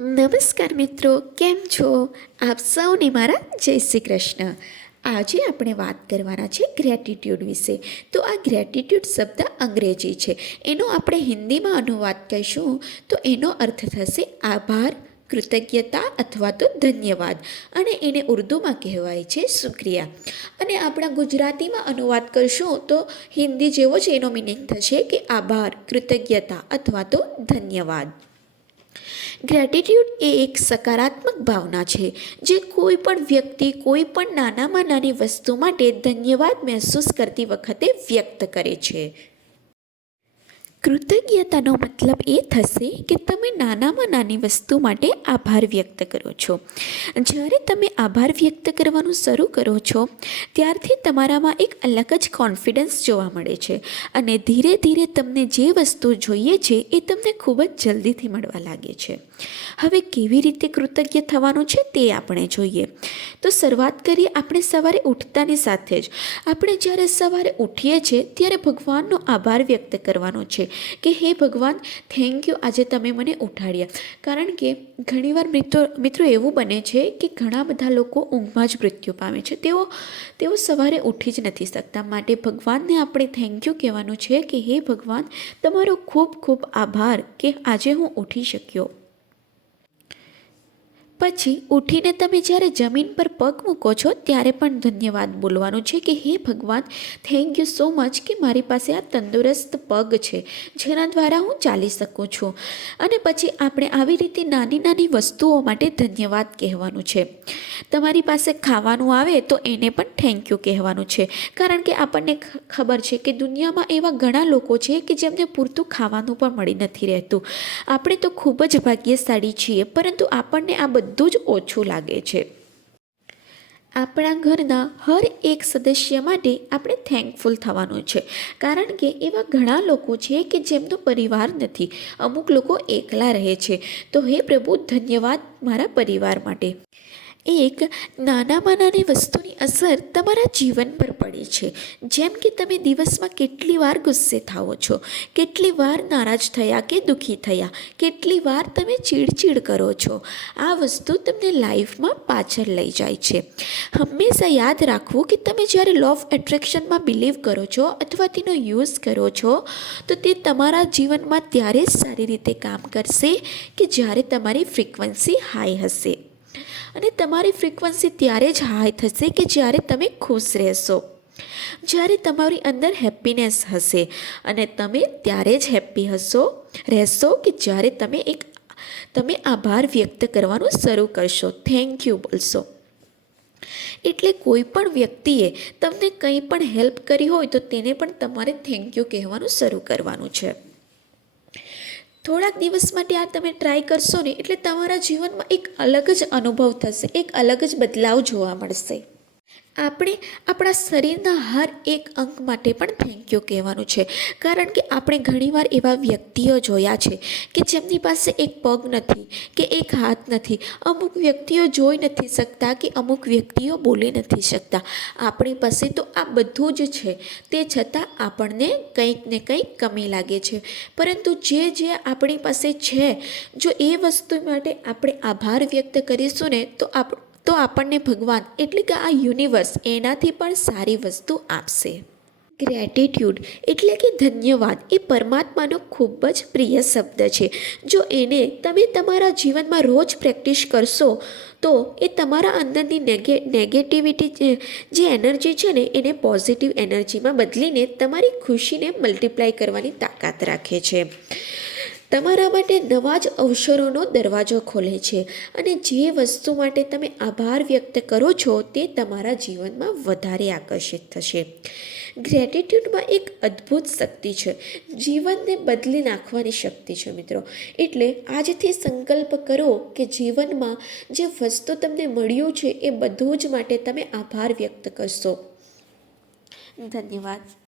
નમસ્કાર મિત્રો, કેમ છો? આપ સૌને મારા જય શ્રી કૃષ્ણ. આજે આપણે વાત કરવાના છે ગ્રેટિટ્યૂડ વિશે. તો આ ગ્રેટિટ્યૂડ શબ્દ અંગ્રેજી છે. એનો આપણે હિન્દીમાં અનુવાદ કહીશું તો એનો અર્થ થશે આભાર, કૃતજ્ઞતા અથવા તો ધન્યવાદ. અને એને ઉર્દુમાં કહેવાય છે શુક્રિયા. અને આપણા ગુજરાતીમાં અનુવાદ કરશું તો હિન્દી જેવો જ એનો મિનિંગ થશે કે આભાર, કૃતજ્ઞતા અથવા તો ધન્યવાદ. ગ્રેટિટ્યૂડ એ એક સકારાત્મક ભાવના છે, જે કોઈ પણ વ્યક્તિ કોઈ પણ નાનામાં નાની વસ્તુ માટે ધન્યવાદ મહેસૂસ કરતી વખતે વ્યક્ત કરે છે. કૃતજ્ઞતાનો મતલબ એ થશે કે તમે નાનામાં નાની વસ્તુ માટે આભાર વ્યક્ત કરો છો. જ્યારે તમે આભાર વ્યક્ત કરવાનું શરૂ કરો છો, ત્યારથી તમારામાં એક અલગ જ કોન્ફિડન્સ જોવા મળે છે અને ધીરે ધીરે તમને જે વસ્તુ જોઈએ છે એ તમને ખૂબ જ જલ્દીથી મળવા લાગે છે. હવે કેવી રીતે કૃતજ્ઞ થવાનું છે તે આપણે જોઈએ. તો શરૂઆત કરીએ આપણે સવારે ઉઠતાની સાથે જ. આપણે જ્યારે સવારે ઉઠીએ છીએ, ત્યારે ભગવાનનો આભાર વ્યક્ત કરવાનો છે કે, હે ભગવાન થેન્ક યુ આજે તમે મને ઉઠાડ્યા. કારણ કે ઘણીવાર મિત્રો મિત્રો એવું બને છે કે ઘણા બધા લોકો ઊંઘમાં જ મૃત્યુ પામે છે. તેઓ તેઓ સવારે ઉઠી જ નથી શકતા. માટે ભગવાનને આપણે થેન્ક યુ કહેવાનું છે કે, હે ભગવાન, તમારો ખૂબ ખૂબ આભાર કે આજે હું ઉઠી શક્યો. પછી ઉઠીને તમે જ્યારે જમીન પર પગ મૂકો છો, ત્યારે પણ ધન્યવાદ બોલવાનું છે કે, હે ભગવાન થેન્ક યુ સો મચ કે મારી પાસે આ તંદુરસ્ત પગ છે, જેના દ્વારા હું ચાલી શકું છું. અને પછી આપણે આવી રીતે નાની નાની વસ્તુઓ માટે ધન્યવાદ કહેવાનું છે. તમારી પાસે ખાવાનું આવે તો એને પણ થેન્ક યુ કહેવાનું છે. કારણ કે આપણને ખબર છે કે દુનિયામાં એવા ઘણા લોકો છે કે જેમને પૂરતું ખાવાનું પણ મળી નથી રહેતું. આપણે તો ખૂબ જ ભાગ્યશાળી છીએ, પરંતુ આપણને આ બધું બધું જ ઓછું લાગે છે. આપણા ઘરના હર એક સદસ્ય માટે આપણે થેન્કફુલ થવાનું છે. કારણ કે એવા ઘણા લોકો છે કે જેમનો પરિવાર નથી. અમુક લોકો એકલા રહે છે. તો હે પ્રભુ, ધન્યવાદ મારા પરિવાર માટે. એક નાનામાં નાની વસ્તુની અસર તમારા જીવન પર પડે છે. જેમ કે તમે દિવસમાં કેટલી વાર ગુસ્સે થાઓ છો, કેટલી વાર નારાજ થયા કે દુઃખી થયા, કેટલી વાર તમે ચીડચીડ કરો છો, આ વસ્તુ તમને લાઈફમાં પાછળ લઈ જાય છે. હંમેશા યાદ રાખવું કે તમે જ્યારે લો ઓફ એટ્રેક્શનમાં બિલીવ કરો છો અથવા તેનો યુઝ કરો છો, તો તે તમારા જીવનમાં ત્યારે જ સારી રીતે કામ કરશે કે જ્યારે તમારી ફ્રીક્વન્સી હાઈ હશે. અને તમારી ફ્રીક્વન્સી ત્યારે જ હાઈ થશે કે જ્યારે તમે ખુશ રહેશો. જ્યારે તમારી અંદર હેપીનેસ હશે અને તમે ત્યારે જ હેપ્પી હશો, રહેશો કે જ્યારે તમે એક, તમે આભાર વ્યક્ત કરવાનું શરૂ કરશો. થેન્ક યુ બોલશો. એટલે કોઈ પણ વ્યક્તિએ તમને કંઈ પણ હેલ્પ કરી હોય તો તેને પણ તમારે થેન્ક યુ કહેવાનું શરૂ કરવાનું છે. થોડાક દિવસ માટે આ તમે ટ્રાય કરશો ને, એટલે તમારા જીવનમાં એક અલગ જ અનુભવ થશે, એક અલગ જ બદલાવ જોવા મળશે. આપણે આપણા શરીરના હર એક અંગ માટે પણ થેન્ક યુ કહેવાનું છે. કારણ કે આપણે ઘણીવાર એવા વ્યક્તિઓ જોયા છે કે જેમની પાસે એક પગ નથી, કે એક હાથ નથી. અમુક વ્યક્તિઓ જોઈ નથી શકતા કે અમુક વ્યક્તિઓ બોલી નથી શકતા. આપણી પાસે તો આ બધું જ છે. તે છતાં આપણને કંઈક ને કંઈક કમી લાગે છે. પરંતુ જે જે આપણી પાસે છે, જો એ વસ્તુ માટે આપણે આભાર વ્યક્ત કરીશું ને, તો આપ તો આપણને ભગવાન એટલે કે આ યુનિવર્સ એનાથી પણ સારી વસ્તુ આપશે. ગ્રેટિટ્યૂડ એટલે કે ધન્યવાદ એ પરમાત્માનો ખૂબ જ પ્રિય શબ્દ છે. જો એને તમે તમારા જીવનમાં રોજ પ્રેક્ટિસ કરશો, તો એ તમારા અંદરની નેગે નેગેટિવિટી જે એનર્જી છે ને એને પોઝિટિવ એનર્જીમાં બદલીને તમારી ખુશીને મલ્ટીપ્લાય કરવાની તાકાત રાખે છે. તમારા માટે નવા જ અવસરોનો દરવાજો ખોલે છે અને જે વસ્તુ માટે તમે આભાર વ્યક્ત કરો છો તે તમારા જીવનમાં વધારે આકર્ષિત થશે. ગ્રેટિટ્યૂડમાં એક અદ્ભુત શક્તિ છે. જીવનને બદલી નાખવાની શક્તિ છે મિત્રો. એટલે આજથી સંકલ્પ કરો કે જીવનમાં જે વસ્તુ તમને મળ્યું છે એ બધું જ માટે તમે આભાર વ્યક્ત કરશો. ધન્યવાદ.